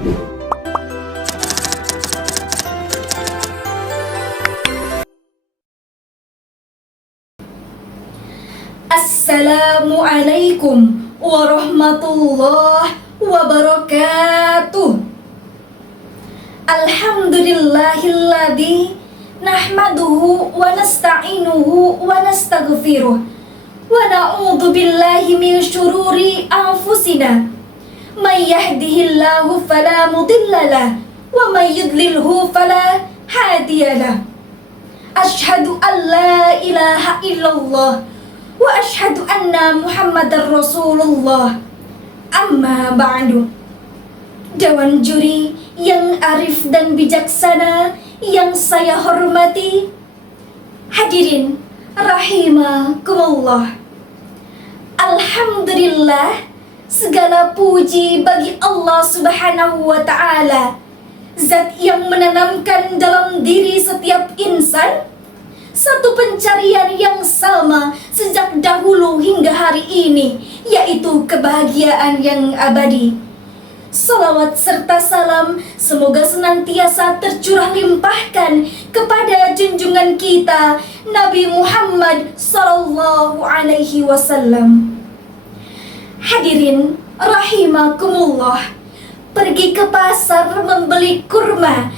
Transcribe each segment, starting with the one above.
Assalamualaikum warahmatullahi wabarakatuh. Alhamdulillahilladzi nahmaduhu wa nasta'inuhu wa nastaghfiruh wa na'udzu billahi min syururi anfusina may yahdihillahu fala mudhillalah wa may yudlilhu fala hadiyalah. Asyhadu an la ilaha illallah wa asyhadu anna Muhammadar Rasulullah. Amma ba'du. Dewan juri yang arif dan bijaksana yang saya hormati, hadirin rahimakumullah. Alhamdulillah, segala puji bagi Allah Subhanahu wa ta'ala, zat yang menanamkan dalam diri setiap insan satu pencarian yang sama sejak dahulu hingga hari ini, yaitu kebahagiaan yang abadi. Salawat serta salam semoga senantiasa tercurah limpahkan kepada junjungan kita Nabi Muhammad sallallahu alaihi wasallam. Hadirin rahimakumullah, pergi ke pasar membeli kurma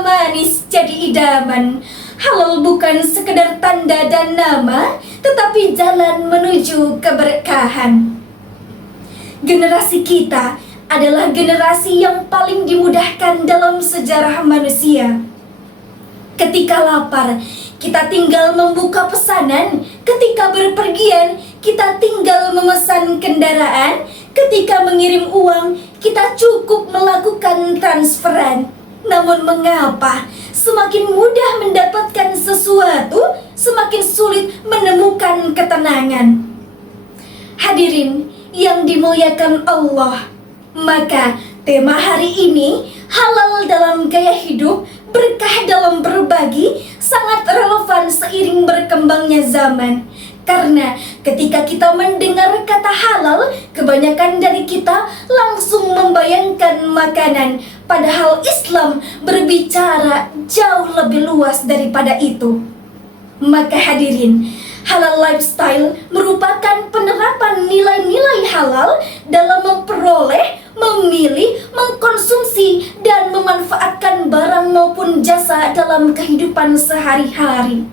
manis jadi idaman. Halal bukan sekedar tanda dan nama, tetapi jalan menuju keberkahan. Generasi kita adalah generasi yang paling dimudahkan dalam sejarah manusia. Ketika lapar, kita tinggal membuka pesanan. Ketika berpergian, kita tinggal memesan kendaraan. Ketika mengirim uang, kita cukup melakukan transferan. Namun mengapa semakin mudah mendapatkan sesuatu, semakin sulit menemukan ketenangan? Hadirin yang dimuliakan Allah, maka tema hari ini, halal dalam gaya hidup, berkah dalam berbagi, sangat relevan seiring berkembangnya zaman. Karena ketika kita mendengar kata halal, kebanyakan dari kita langsung membayangkan makanan. Padahal Islam berbicara jauh lebih luas daripada itu. Maka hadirin, halal lifestyle merupakan penerapan nilai-nilai halal dalam memperoleh, memilih, mengkonsumsi, dan memanfaatkan barang maupun jasa dalam kehidupan sehari-hari.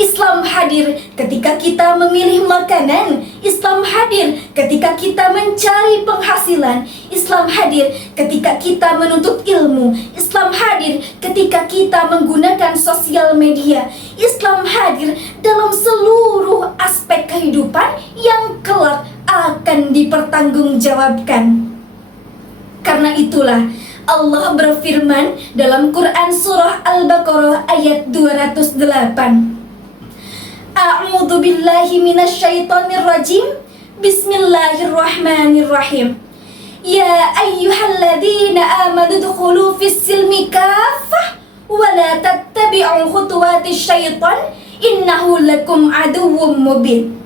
Islam hadir ketika kita memilih makanan. Islam hadir ketika kita mencari penghasilan. Islam hadir ketika kita menuntut ilmu. Islam hadir ketika kita menggunakan sosial media. Islam hadir dalam seluruh aspek kehidupan yang kelak akan dipertanggungjawabkan. Karena itulah Allah berfirman dalam Quran surah Al-Baqarah ayat 208. A'udzu billahi minasyaitonir rajim. Bismillahirrahmanirrahim. Ya ayyuhalladzina amanu dkhulu fis-silmi kaffah wa la tattabi'u khutuwatis syaitan innahu lakum aduwwum mubin.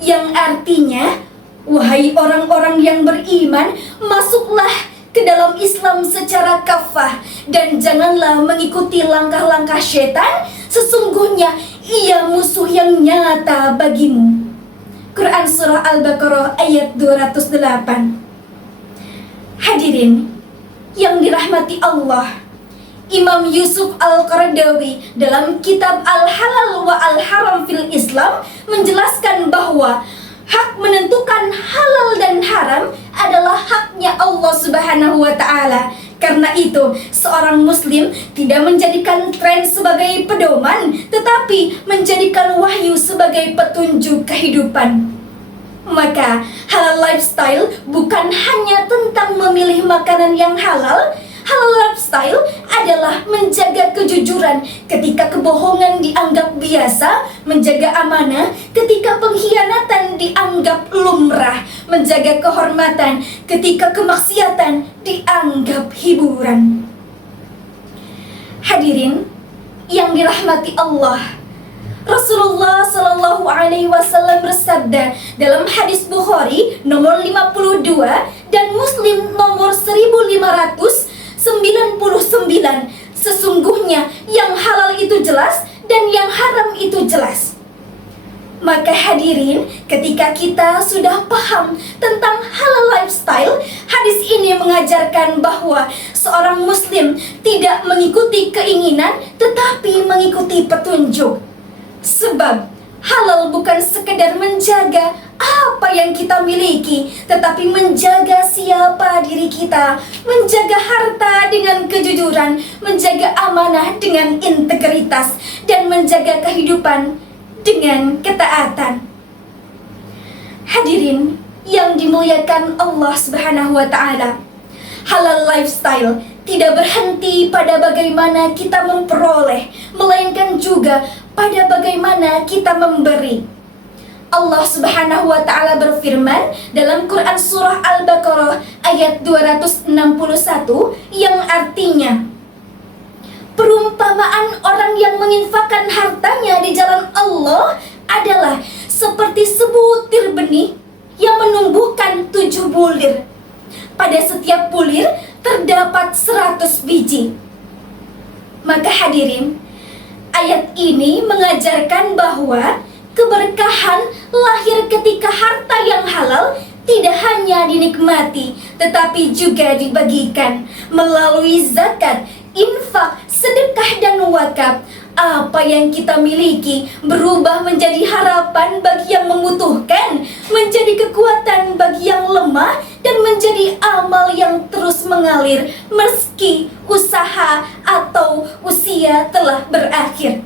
Yang artinya, wahai orang-orang yang beriman, masuklah ke dalam Islam secara kafah dan janganlah mengikuti langkah-langkah syaitan. Sesungguhnya ia musuh yang nyata bagimu. Quran surah Al-Baqarah ayat 208. Hadirin yang dirahmati Allah, Imam Yusuf Al-Qaradawi dalam kitab Al-Halal wa Al-Haram fil Islam menjelaskan bahwa hak menentukan halal dan haram adalah haknya Allah Subhanahu wa ta'ala. Karena itu, seorang muslim tidak menjadikan tren sebagai pedoman, tetapi menjadikan wahyu sebagai petunjuk kehidupan. Maka, halal lifestyle bukan hanya tentang memilih makanan yang halal. Halal lifestyle adalah menjaga kejujuran ketika kebohongan dianggap biasa, menjaga amanah ketika pengkhianatan dianggap lumrah, menjaga kehormatan ketika kemaksiatan dianggap hiburan. Hadirin yang dirahmati Allah, Rasulullah Shallallahu Alaihi Wasallam bersabda dalam hadis Bukhari nomor 52 dan Muslim nomor 1055, Sesungguhnya yang halal itu jelas dan yang haram itu jelas. Maka hadirin, ketika kita sudah paham tentang halal lifestyle, hadis ini mengajarkan bahwa seorang muslim tidak mengikuti keinginan tetapi mengikuti petunjuk. Sebab halal bukan sekedar menjaga apa yang kita miliki, tetapi menjaga siapa diri kita, menjaga harta dengan kejujuran, menjaga amanah dengan integritas, dan menjaga kehidupan dengan ketaatan. Hadirin yang dimuliakan Allah Subhanahu wa Ta'ala, halal lifestyle tidak berhenti pada bagaimana kita memperoleh, melainkan juga pada bagaimana kita memberi. Allah Subhanahu wa Ta'ala berfirman dalam Quran surah Al-Baqarah ayat 261 yang artinya, perumpamaan orang yang menginfakkan hartanya di jalan Allah adalah seperti sebutir benih yang menumbuhkan 7 bulir. Pada setiap bulir terdapat 100 biji. Maka hadirin, ayat ini mengajarkan bahwa keberkahan lahir ketika harta yang halal tidak hanya dinikmati, tetapi juga dibagikan melalui zakat, infak, sedekah, dan wakaf. Apa yang kita miliki berubah menjadi harapan bagi yang membutuhkan, menjadi kekuatan bagi yang lemah, dan menjadi amal yang terus mengalir meski usaha atau usia telah berakhir.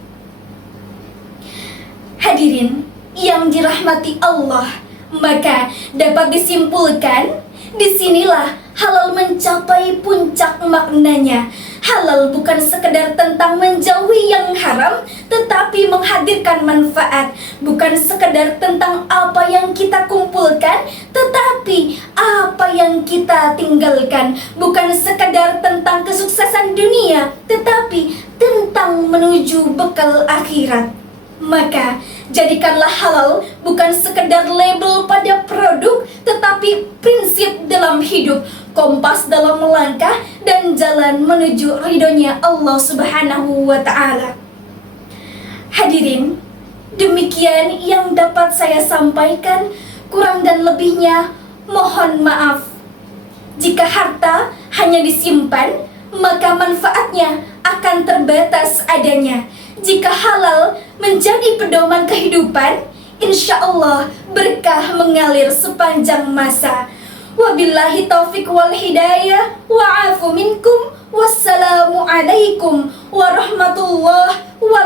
Hadirin yang dirahmati Allah, maka dapat disimpulkan, disinilah halal mencapai puncak maknanya. Halal bukan sekedar tentang menjauhi yang haram, tetapi menghadirkan manfaat. Bukan sekedar tentang apa yang kita kumpulkan, tetapi apa yang kita tinggalkan. Bukan sekedar tentang kesuksesan dunia, tetapi tentang menuju bekal akhirat. Maka jadikanlah halal bukan sekedar label pada produk, tetapi prinsip dalam hidup, kompas dalam melangkah, dan jalan menuju ridhonya Allah Subhanahu wa Ta'ala. Hadirin, demikian yang dapat saya sampaikan. Kurang dan lebihnya mohon maaf. Jika harta hanya disimpan, maka manfaatnya akan terbatas adanya. Jika halal menjadi pedoman kehidupan, insya Allah berkah mengalir sepanjang masa. Wabillahi taufiq wal hidayah, wa'afu minkum, wassalamu alaikum warahmatullahi wabarakatuh.